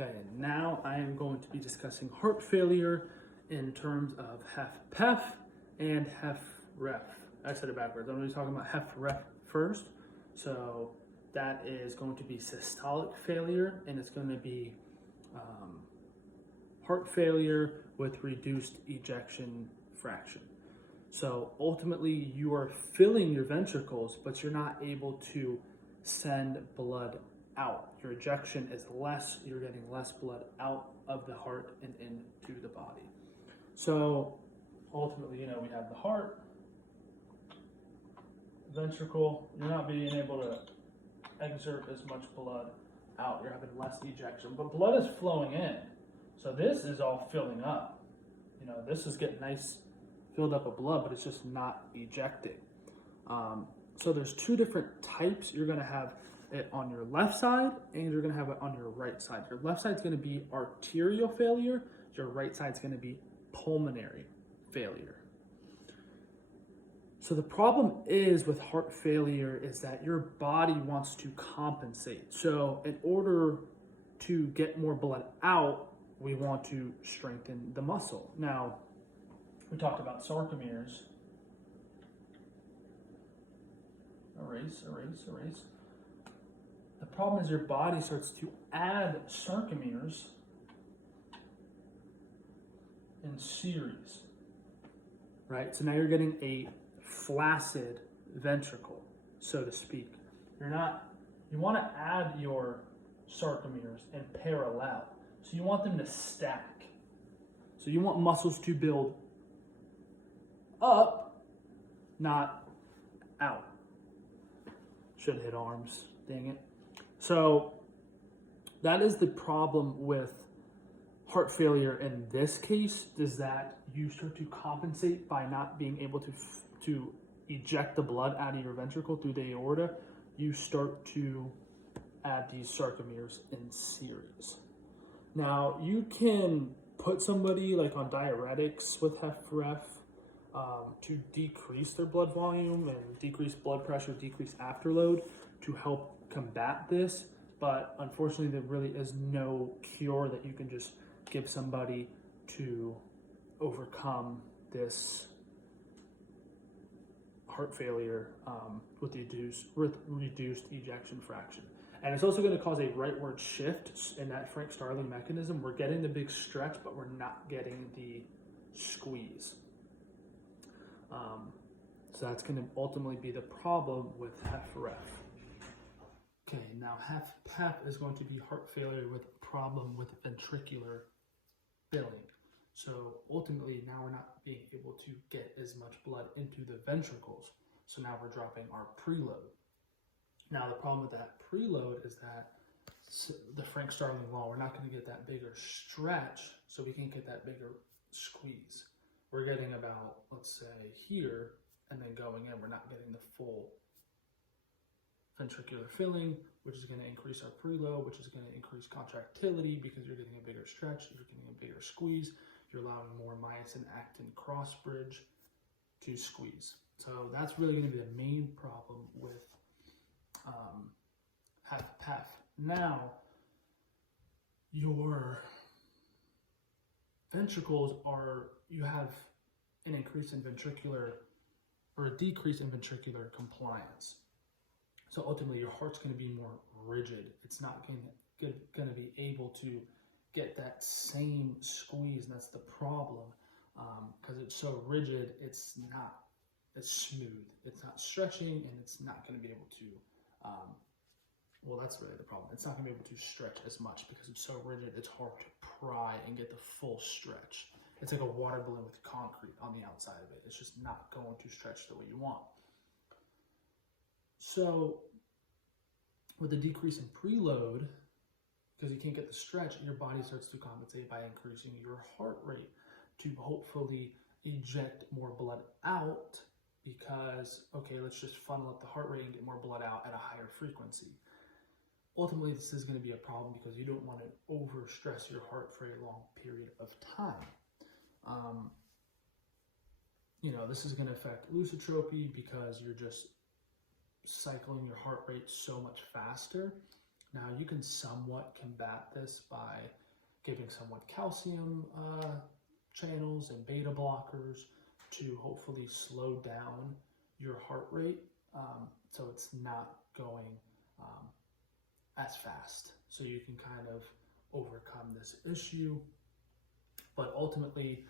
Okay, now I am going to be discussing heart failure in terms of HFpEF and HFrEF. I said it backwards. I'm going to be talking about HFrEF first. So that is going to be systolic failure, and it's going to be heart failure with reduced ejection fraction. So ultimately, you are filling your ventricles, but you're not able to send blood out. Your ejection is less, you're getting less blood out of the heart and into the body. So ultimately, we have the heart, ventricle, you're not being able to exert as much blood out. You're having less ejection, but blood is flowing in. So this is all filling up. This is getting nice filled up with blood, but it's just not ejecting. So there's two different types. You're going to have it on your left side and you're going to have it on your right side. Your left side is going to be arterial failure. Your right side is going to be pulmonary failure. So the problem is with heart failure is that your body wants to compensate. So in order to get more blood out, we want to strengthen the muscle. Now, we talked about sarcomeres. Erase. The problem is your body starts to add sarcomeres in series, right? So now you're getting a flaccid ventricle, so to speak. You want to add your sarcomeres in parallel. So you want them to stack. So you want muscles to build up, not out. Should hit arms, dang it. So that is the problem with heart failure in this case, is that you start to compensate by not being able to eject the blood out of your ventricle through the aorta. You start to add these sarcomeres in series. Now, you can put somebody like on diuretics with HFrEF to decrease their blood volume and decrease blood pressure, decrease afterload to help combat this. But unfortunately, there really is no cure that you can just give somebody to overcome this heart failure with reduced ejection fraction. And it's also going to cause a rightward shift in that Frank Starling mechanism. We're getting the big stretch, but we're not getting the squeeze. So that's going to ultimately be the problem with HFrEF. Okay, now HFpEF is going to be heart failure with a problem with ventricular filling. So ultimately, now we're not being able to get as much blood into the ventricles. So now we're dropping our preload. Now the problem with that preload is that the Frank Starling law, we're not going to get that bigger stretch, so we can't get that bigger squeeze. We're getting about, let's say, here, and then going in, we're not getting the full ventricular filling, which is going to increase our preload, which is going to increase contractility because you're getting a bigger stretch, you're getting a bigger squeeze, you're allowing more myosin-actin cross bridge to squeeze. So that's really going to be the main problem with HFpEF. Now, your ventricles you have an increase in ventricular or a decrease in ventricular compliance. So ultimately, your heart's going to be more rigid. It's not going to be able to get that same squeeze, and that's the problem. Because it's so rigid, it's smooth. It's not stretching, and it's not going to be able to, that's really the problem. It's not going to be able to stretch as much because it's so rigid, it's hard to pry and get the full stretch. It's like a water balloon with concrete on the outside of it. It's just not going to stretch the way you want. So with the decrease in preload, because you can't get the stretch, your body starts to compensate by increasing your heart rate to hopefully eject more blood out because, okay, let's just funnel up the heart rate and get more blood out at a higher frequency. Ultimately, this is going to be a problem because you don't want to overstress your heart for a long period of time. This is going to affect lusitropy because you're just cycling your heart rate so much faster Now, you can somewhat combat this by giving someone calcium channels and beta blockers to hopefully slow down your heart rate, so it's not going as fast. So you can kind of overcome this issue. But ultimately,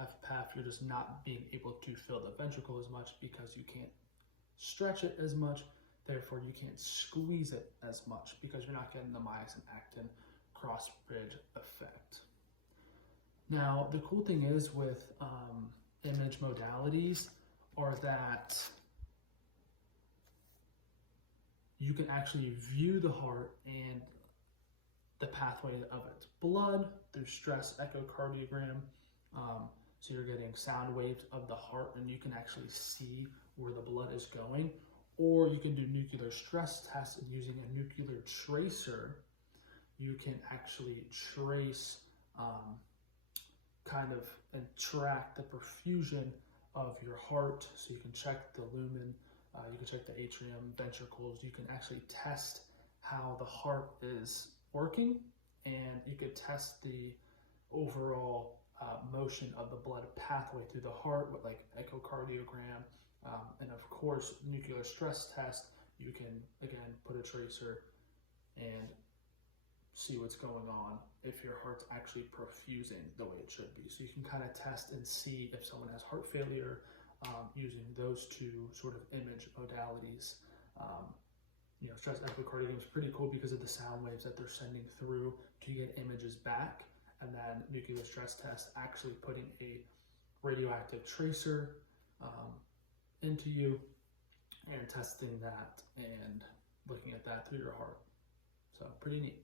HFpEF, you're just not being able to fill the ventricle as much because you can't stretch it as much. Therefore, you can't squeeze it as much because you're not getting the myosin-actin cross-bridge effect. Now, the cool thing is with image modalities are that you can actually view the heart and the pathway of its blood through stress echocardiogram. So you're getting sound waves of the heart and you can actually see where the blood is going. Or you can do nuclear stress tests, and using a nuclear tracer, you can actually trace kind of and track the perfusion of your heart. So you can check the lumen, you can check the atrium, ventricles. You can actually test how the heart is working, and you could test the overall motion of the blood pathway through the heart with like echocardiogram. And of course, nuclear stress test, you can, again, put a tracer and see what's going on if your heart's actually perfusing the way it should be. So you can kind of test and see if someone has heart failure using those two sort of image modalities. Stress echocardiogram is pretty cool because of the sound waves that they're sending through to get images back. And then nuclear stress test, actually putting a radioactive tracer into you and testing that and looking at that through your heart. So pretty neat.